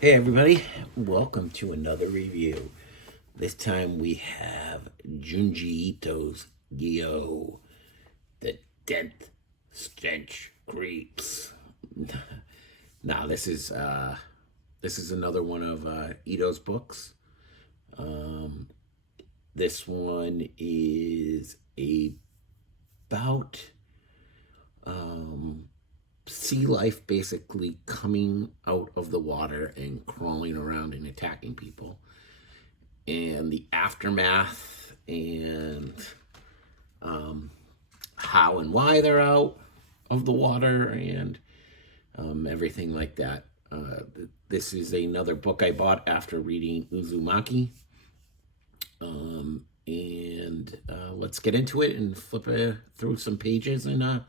Hey everybody, welcome to another review. This time we have Junji Ito's GYO, The Death Stench Creeps. Now this is another one of Ito's books. Um, this one is about sea life basically coming out of the water and crawling around and attacking people, and the aftermath and how and why they're out of the water and everything like that. This is another book I bought after reading Uzumaki. And let's get into it and flip through some pages and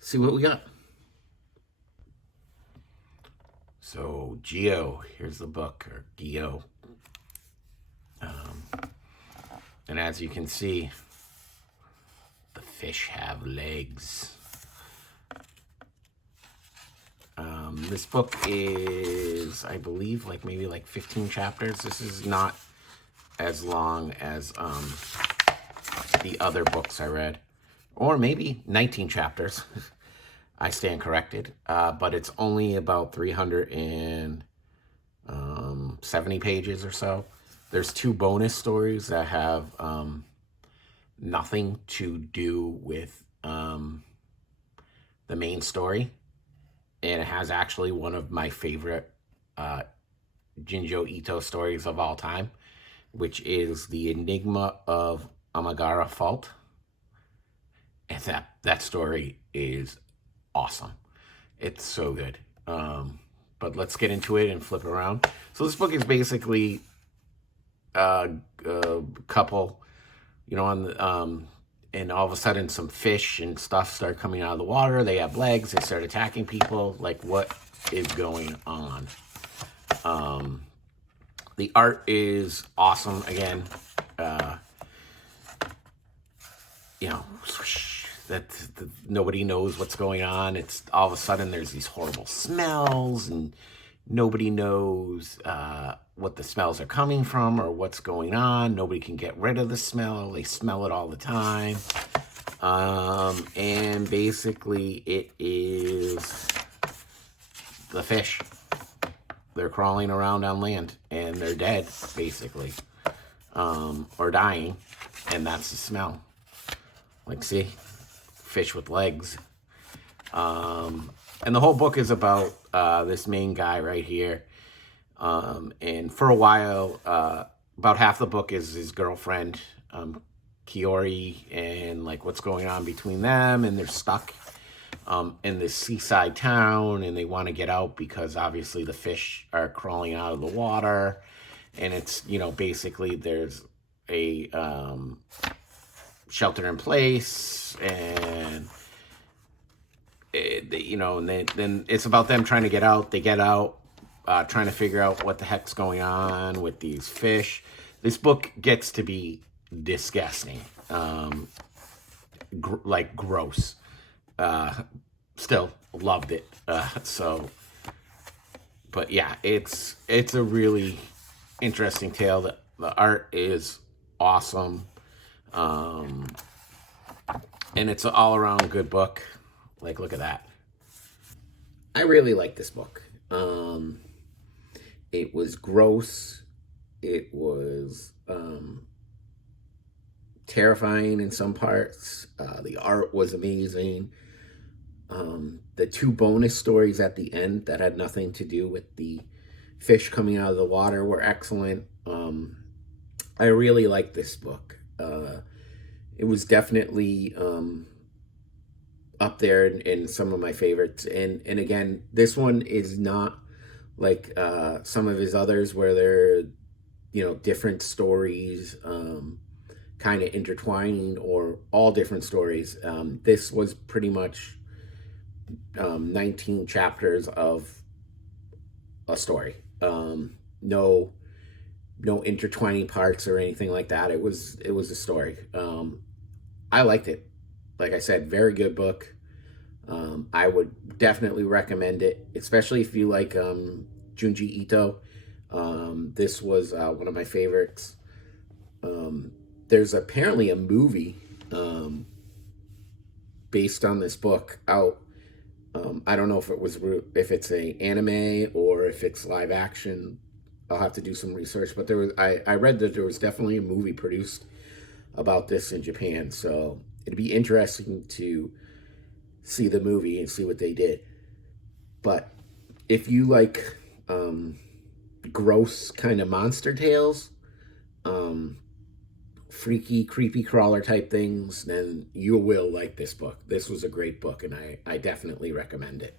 see what we got. So, GYO, here's the book, or GYO. And as you can see, the fish have legs. This book is, I believe, maybe 15 chapters. This is not as long as the other books I read. Or maybe 19 chapters. I stand corrected. But it's only about 370 pages or so. There's 2 bonus stories that have nothing to do with the main story. And it has actually one of my favorite Junji Ito stories of all time, which is The Enigma of Amagara Fault. And that story is awesome. It's so good. But let's get into it and flip around. So this book is basically a couple, on the, and all of a sudden some fish and stuff start coming out of the water. They have legs. They start attacking people. Like, what is going on? The art is awesome. Again, nobody knows what's going on. It's all of a sudden there's these horrible smells and nobody knows what the smells are coming from or what's going on. Nobody can get rid of the smell. They smell it all the time. And basically it is the fish. They're crawling around on land and they're dead, basically, or dying. And that's the smell. See, fish with legs. And the whole book is about this main guy right here. And for a while, about half the book is his girlfriend, Kiori, and what's going on between them. And they're stuck in this seaside town, and they want to get out because obviously the fish are crawling out of the water. And it's, basically there's a shelter in place, and then it's about them trying to get out. They get out, trying to figure out what the heck's going on with these fish. This book gets to be disgusting, gross. Still loved it. But yeah, it's a really interesting tale. The art is awesome. And it's an all-around good book. Look at that. I really like this book. It was gross. It was terrifying in some parts. The art was amazing. The 2 bonus stories at the end that had nothing to do with the fish coming out of the water were excellent. I really liked this book. It was definitely up there in some of my favorites. And again, this one is not like some of his others where they're, different stories kind of intertwining, or all different stories. This was pretty much 19 chapters of a story. No intertwining parts or anything like that. It was a story. I liked it. Like I said, very good book. I would definitely recommend it, especially if you like Junji Ito. This was one of my favorites. There's apparently a movie based on this book out. I don't know if it's a anime or if it's live action. I'll have to do some research. But I read that there was definitely a movie produced about this in Japan. So it'd be interesting to see the movie and see what they did. But if you like gross kind of monster tales, um, freaky, creepy crawler type things, then you will like this book. This was a great book, and I definitely recommend it.